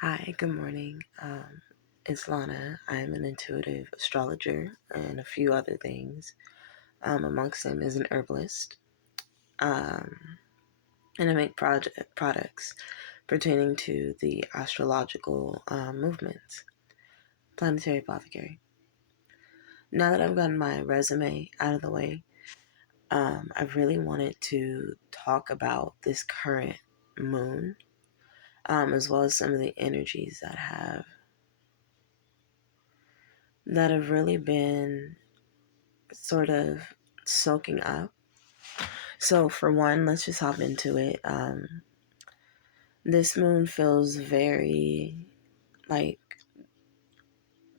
Hi, good morning. It's Lana. I'm an intuitive astrologer and a few other things. Amongst them is an herbalist. Um, and I make products pertaining to the astrological movements. Planetary Apothecary. Now that I've gotten my resume out of the way, I really wanted to talk about this current moon, as well as some of the energies that have really been sort of soaking up. So, for one, let's just hop into it. This moon feels very like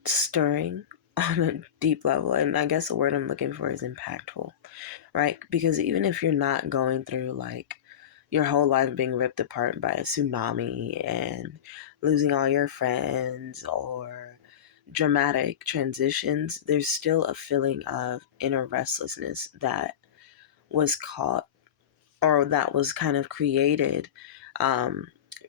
stirring on a deep level. And I guess the word I'm looking for is impactful, right? Because even if you're not going through like your whole life being ripped apart by a tsunami and losing all your friends or dramatic transitions, there's still a feeling of inner restlessness that was caught or that was kind of created um,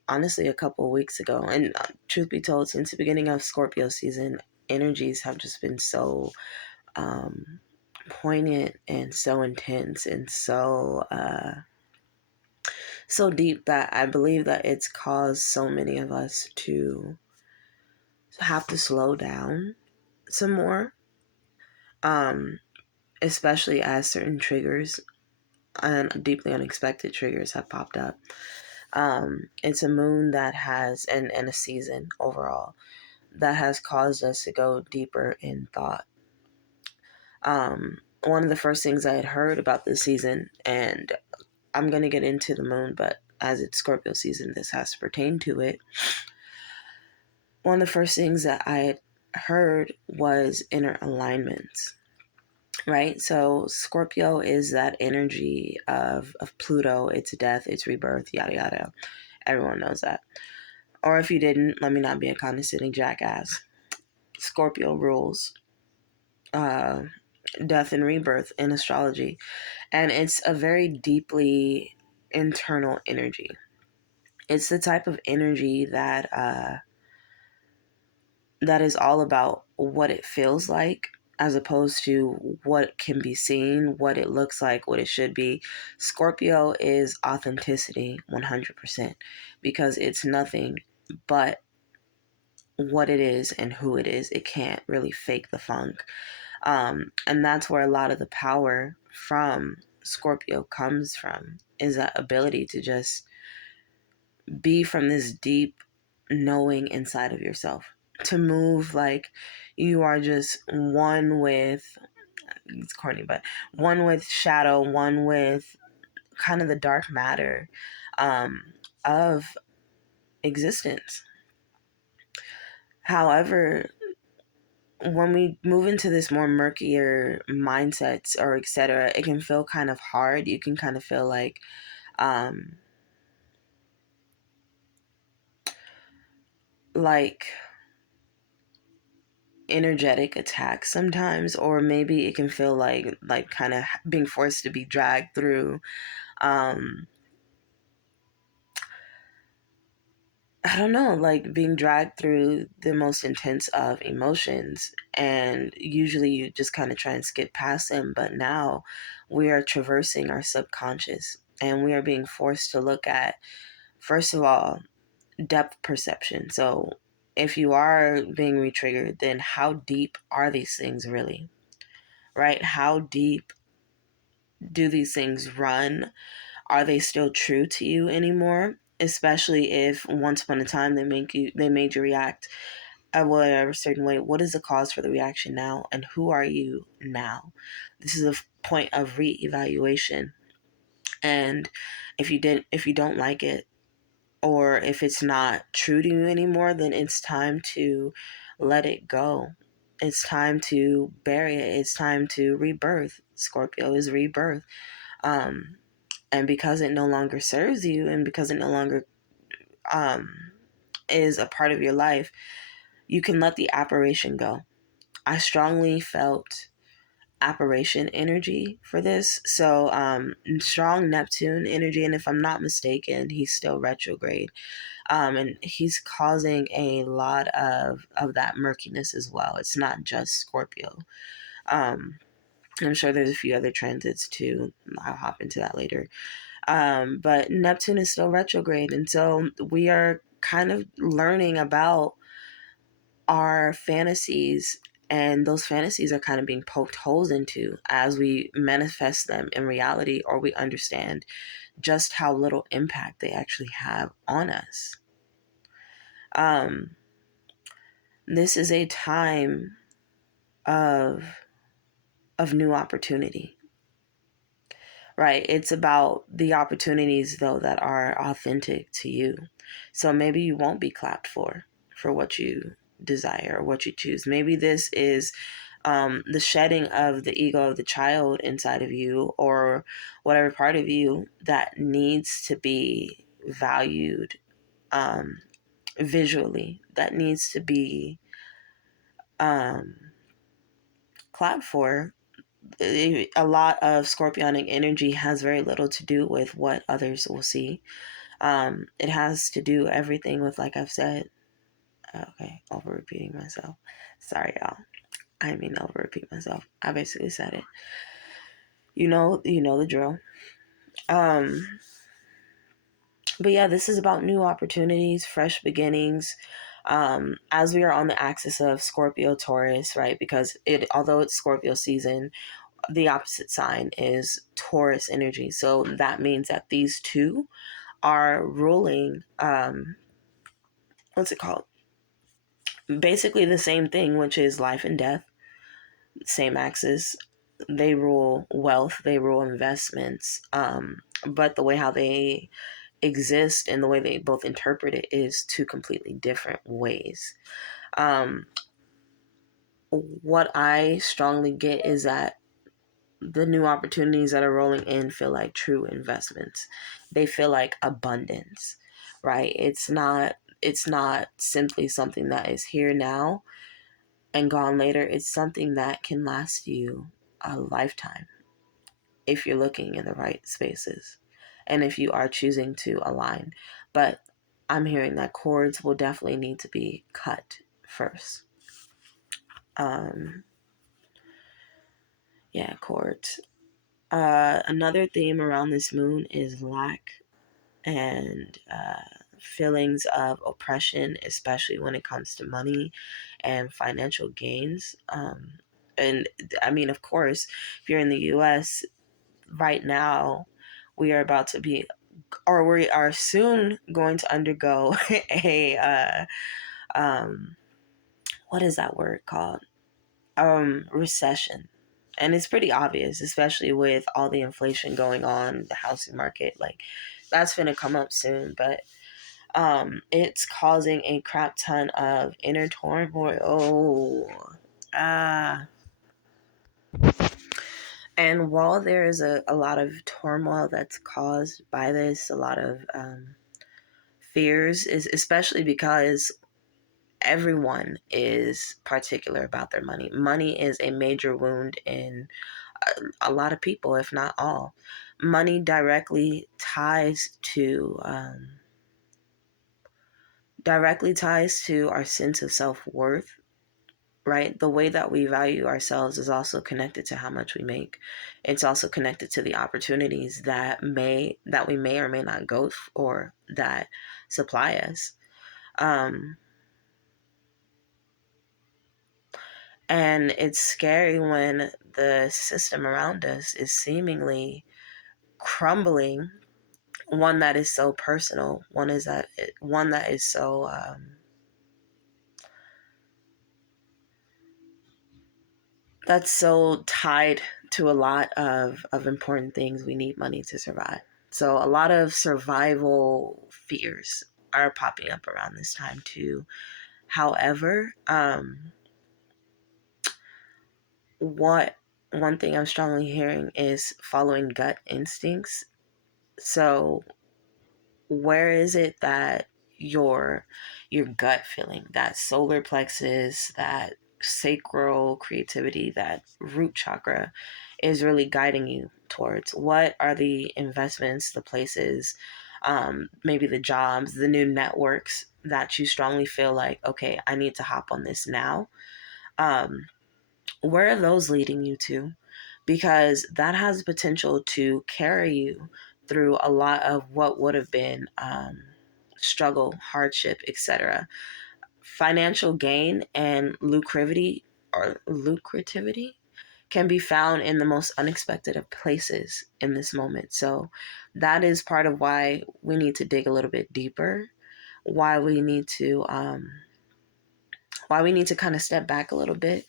honestly a couple of weeks ago. And truth be told, since the beginning of Scorpio season, energies have just been so poignant and so intense and so deep that I believe that it's caused so many of us to have to slow down some more, um, especially as certain triggers and deeply unexpected triggers have popped up. It's a moon that has, and a season overall, that has caused us to go deeper in thought. One of the first things I had heard about this season, and I'm going to get into the moon, but as it's Scorpio season, this has to pertain to it. One of the first things that I had heard was inner alignments, right? So Scorpio is that energy of Pluto, it's death, it's rebirth, yada, yada. Everyone knows that. Or if you didn't, let me not be a condescending jackass. Scorpio rules death and rebirth in astrology. And it's a very deeply internal energy. It's the type of energy that is all about what it feels like as opposed to what can be seen, what it looks like, what it should be. Scorpio is authenticity 100% because it's nothing but what it is and who it is. It can't really fake the funk. And that's where a lot of the power from Scorpio comes from, is that ability to just be from this deep knowing inside of yourself, to move like you are just one with, it's corny, but one with shadow, one with kind of the dark matter of existence. However, when we move into this more murkier mindsets or etc., it can feel kind of hard. You can kind of feel um like energetic attacks sometimes, or maybe it can feel like kind of being forced to be dragged through I don't know, like being dragged through the most intense of emotions. And usually you just kind of try and skip past them. But now we are traversing our subconscious and we are being forced to look at, first of all, depth perception. So if you are being retriggered, then how deep are these things really? Right? How deep do these things run? Are they still true to you anymore? Especially if once upon a time they made you react a certain way. What is the cause for the reaction now, and who are you now? This is a point of reevaluation. And if you don't like it, or if it's not true to you anymore, then it's time to let it go. It's time to bury it. It's time to rebirth. Scorpio is rebirth. Um, and because it no longer serves you, and because it no longer um, is a part of your life, you can let the apparition go. I strongly felt apparition energy for this. So strong Neptune energy, and if I'm not mistaken, he's still retrograde. And he's causing a lot of that murkiness as well. It's not just Scorpio. I'm sure there's a few other transits too. I'll hop into that later. But Neptune is still retrograde, and so we are kind of learning about our fantasies, and those fantasies are kind of being poked holes into as we manifest them in reality, or we understand just how little impact they actually have on us. This is a time of new opportunity, right? It's about the opportunities though that are authentic to you. So maybe you won't be clapped for what you desire or what you choose. Maybe this is the shedding of the ego of the child inside of you, or whatever part of you that needs to be valued visually, that needs to be clapped for. A lot of scorpionic energy has very little to do with what others will see. It has to do everything with, like I've said, okay, over repeating myself. Sorry, y'all. I mean, over repeat myself. I basically said it. You know the drill. But yeah, this is about new opportunities, fresh beginnings. As we are on the axis of Scorpio Taurus, right? Because although it's Scorpio season, the opposite sign is Taurus energy. So that means that these two are ruling, what's it called? Basically the same thing, which is life and death, same axis. They rule wealth, they rule investments. But the way how they exist and the way they both interpret it is two completely different ways. What I strongly get is that the new opportunities that are rolling in feel like true investments. They feel like abundance, right? It's not simply something that is here now and gone later. It's something that can last you a lifetime if you're looking in the right spaces and if you are choosing to align. But I'm hearing that cords will definitely need to be cut first. Yeah, cords. Another theme around this moon is lack and feelings of oppression, especially when it comes to money and financial gains. And I mean, of course, if you're in the US right now, we are about to be, or we are soon going to undergo a, what is that word called? Recession. And it's pretty obvious, especially with all the inflation going on, the housing market, like that's going to come up soon. But it's causing a crap ton of inner turmoil. And while there is a lot of turmoil that's caused by this, a lot of fears, is especially because everyone is particular about their money. Money is a major wound in a lot of people, if not all. Money directly ties to our sense of self-worth, right? The way that we value ourselves is also connected to how much we make. It's also connected to the opportunities that we may or may not go for that supply us. And it's scary when the system around us is seemingly crumbling. One that is so personal. One that is so that's so tied to a lot of important things. We need money to survive. So a lot of survival fears are popping up around this time too. However, one thing I'm strongly hearing is following gut instincts. So where is it that your gut feeling, that solar plexus, that sacral creativity, that root chakra, is really guiding you towards. What are the investments, the places, maybe the jobs, the new networks that you strongly feel like, okay, I need to hop on this now? Where are those leading you to? Because that has potential to carry you through a lot of what would have been struggle, hardship, etc. Financial gain and lucrativity can be found in the most unexpected of places in this moment. So that is part of why we need to dig a little bit deeper, why we need to kind of step back a little bit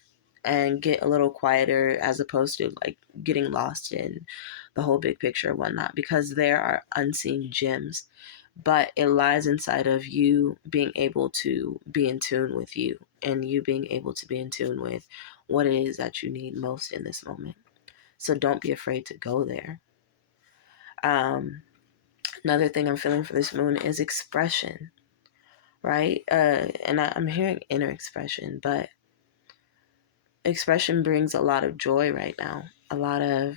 and get a little quieter, as opposed to like getting lost in the whole big picture and whatnot, because there are unseen gems, but it lies inside of you being able to be in tune with you, and you being able to be in tune with what it is that you need most in this moment. So don't be afraid to go there. Another thing I'm feeling for this moon is expression, right? And I'm hearing inner expression, but expression brings a lot of joy right now, a lot of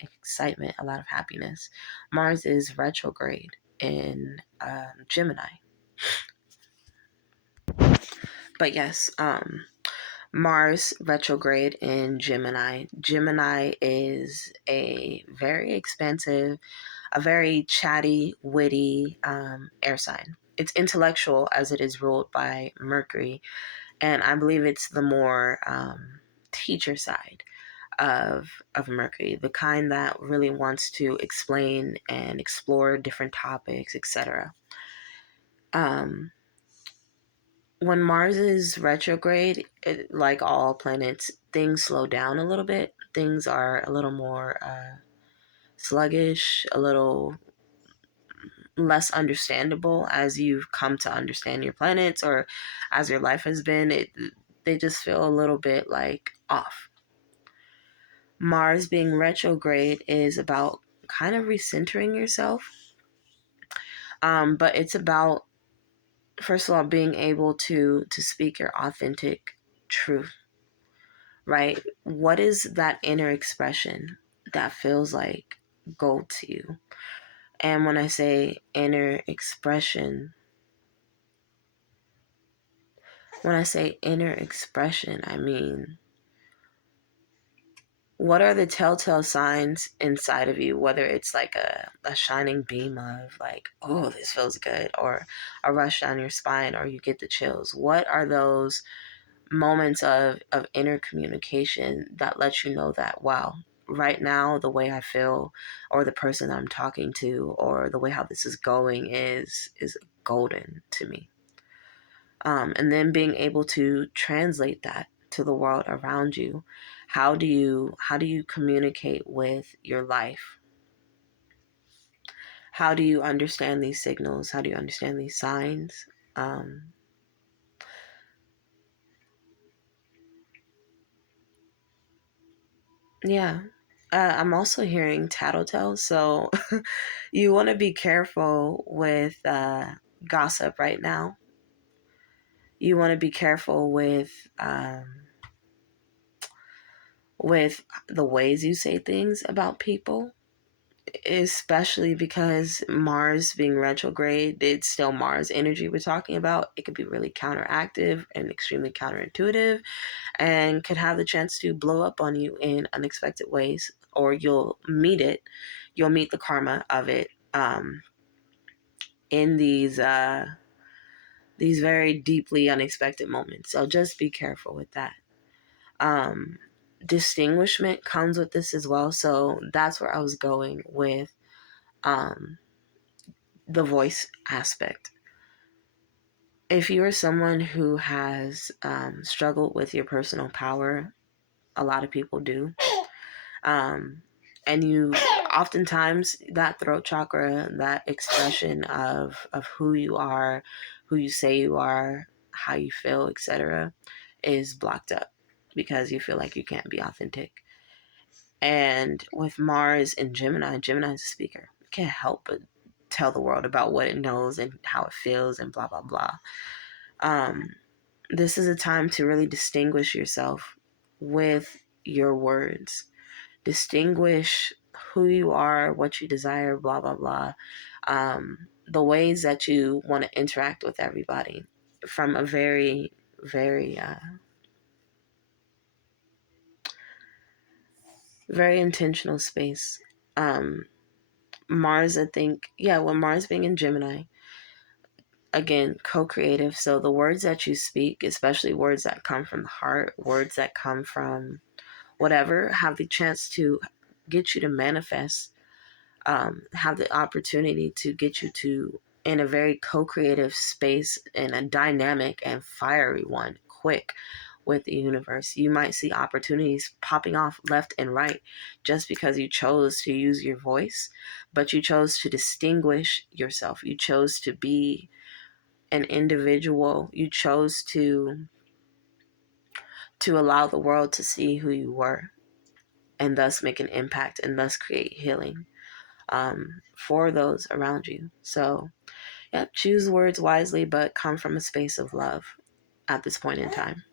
excitement, a lot of happiness. Mars is retrograde in Gemini. But yes, Mars retrograde in Gemini. Gemini is a very expansive, a very chatty, witty air sign. It's intellectual as it is ruled by Mercury, and I believe it's the more teacher side of Mercury, the kind that really wants to explain and explore different topics, etc. When Mars is retrograde, like all planets, things slow down a little bit. Things are a little more sluggish, a little less understandable as you've come to understand your planets, or as your life has been. They just feel a little bit like off. Mars being retrograde is about kind of recentering yourself. But it's about, first of all, being able to speak your authentic truth, right? What is that inner expression that feels like gold to you? And when I say inner expression, I mean, what are the telltale signs inside of you, whether it's like a shining beam of like, oh, this feels good, or a rush down your spine, or you get the chills? What are those moments of inner communication that let you know that, wow, right now the way I feel, or the person I'm talking to, or the way how this is going is golden to me? And then being able to translate that to the world around you. How do you communicate with your life? How do you understand these signals? How do you understand these signs? Yeah. I'm also hearing tattletale. So you want to be careful with gossip right now. You want to be careful with the ways you say things about people, especially because Mars being retrograde, it's still Mars energy we're talking about. It could be really counteractive and extremely counterintuitive, and could have the chance to blow up on you in unexpected ways, or you'll meet the karma of it in these very deeply unexpected moments. So just be careful with that. Distinguishment comes with this as well. So that's where I was going with the voice aspect. If you are someone who has struggled with your personal power, a lot of people do. And you oftentimes, that throat chakra, that expression of who you are, who you say you are, how you feel, etc., is blocked up because you feel like you can't be authentic. And with Mars and Gemini is a speaker. You can't help but tell the world about what it knows and how it feels and blah blah blah. This is a time to really distinguish yourself with your words. Distinguish who you are, what you desire, blah, blah, blah. The ways that you want to interact with everybody from a very, very, very intentional space. Mars, I think, yeah, well, Mars being in Gemini, again, co-creative. So the words that you speak, especially words that come from the heart, words that come from whatever, have the chance to get you to manifest, have the opportunity to get you to in a very co-creative space, in a dynamic and fiery one, quick with the universe. You might see opportunities popping off left and right just because you chose to use your voice, but you chose to distinguish yourself. You chose to be an individual. You chose to allow the world to see who you were, and thus make an impact, and thus create healing for those around you. So, yeah, choose words wisely, but come from a space of love at this point in time.